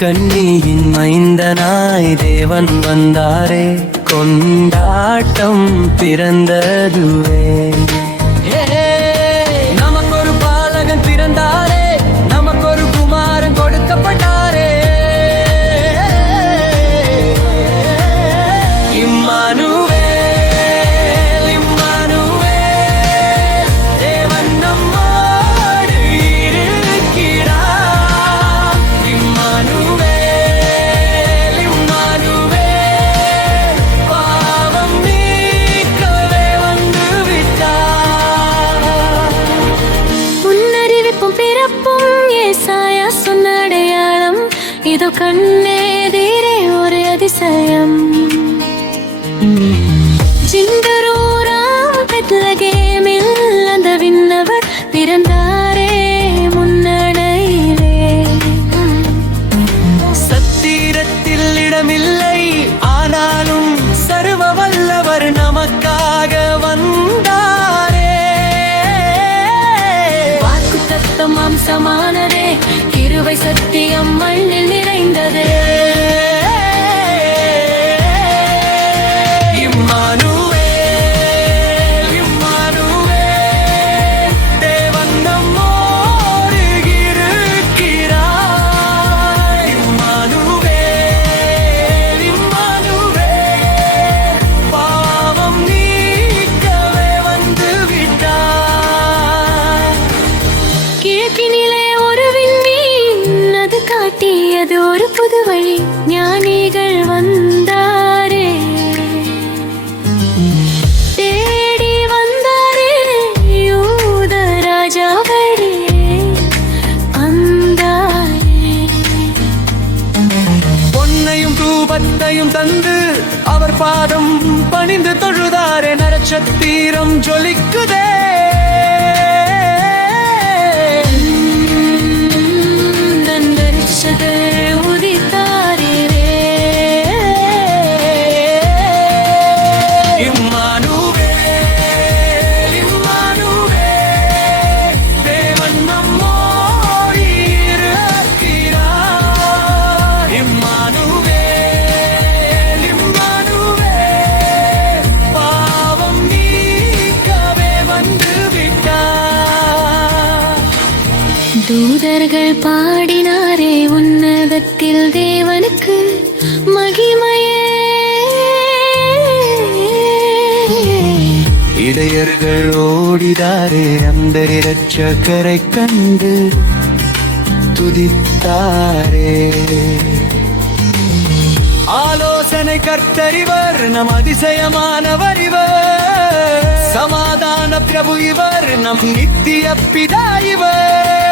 கன்னியின் மைந்தனாய் தேவன் வந்தாரே, கொண்டாட்டம் பிறந்ததுவே. நமக்கொரு பாலகன் பிறந்தாரே, நமக்கொரு குமாரன் கொடுக்கப்பட்டாரே. இம்மானுவேல், இம்மானுவேல், தேவன் நம்மோடு இருக்கிறார். இம்மானுவேல், இம்மானுவேல், பாவம் நீக்கவே வந்து விட்டார். முன்னறிவிப்பும் பிறப்பும் ஏசாயா சொன்ன அடையாளம், இதோ கண்ணெதிரே ஒரு அதிசயம். ஜிந்தரூராம் பெத்லகேமில் அந்த விண்ணவர் பிறந்தாரே முன்னணையிலே. சத்திரத்தில் இடமில்லை, ஆனாலும் சர்வ வல்லவர் நமக்காக வந்தாரே. வாக்குத்தத்தம் அம்சமானதே, கிருபை சத்தியம் மண்ணில் நிறைந்ததே. இம்மானுவேல், இம்மானுவேல், தேவன் நம்மோடு இருக்கிறார். இம்மானுவேல், இம்மானுவேல், பாவம் நீக்கவே வந்து விட்டார். கிழக்கினிலே ஒரு விண்மீன், அது காட்டியது ஒரு புது வழி. ஞானிகள் வந்தாரே, தேடி வந்தாரே, யூத ராஜாவரே வந்தாரே. பொன்னையும் தூபத்தையும் தந்து அவர் பாதம் பணிந்து தொழுதாரே. நரச்சத்திரம் ஜொலிக்குதே. தந்தரிச்சதர் உதித்தாரே. இம்மானுவேல், இம்மானுவேல், தேவன் நம்மோடு இருக்கிறார். இம்மானுவேல், இம்மானுவேல், பாவம் நீக்கவே வந்து விட்டார். தூதர்கள் பாடினாரே, உன்னதத்தில் தேவனுக்கு மகிமையே. இடையர்கள் ஓடிதாரே, அந்த இரட்சகரை கண்டு துதித்தாரே. ஆலோசனை கர்த்தரிவர், நம் அதிசயமானவர் இவர். சமாதான பிரபு இவர், நம் நித்திய பிதா இவர்.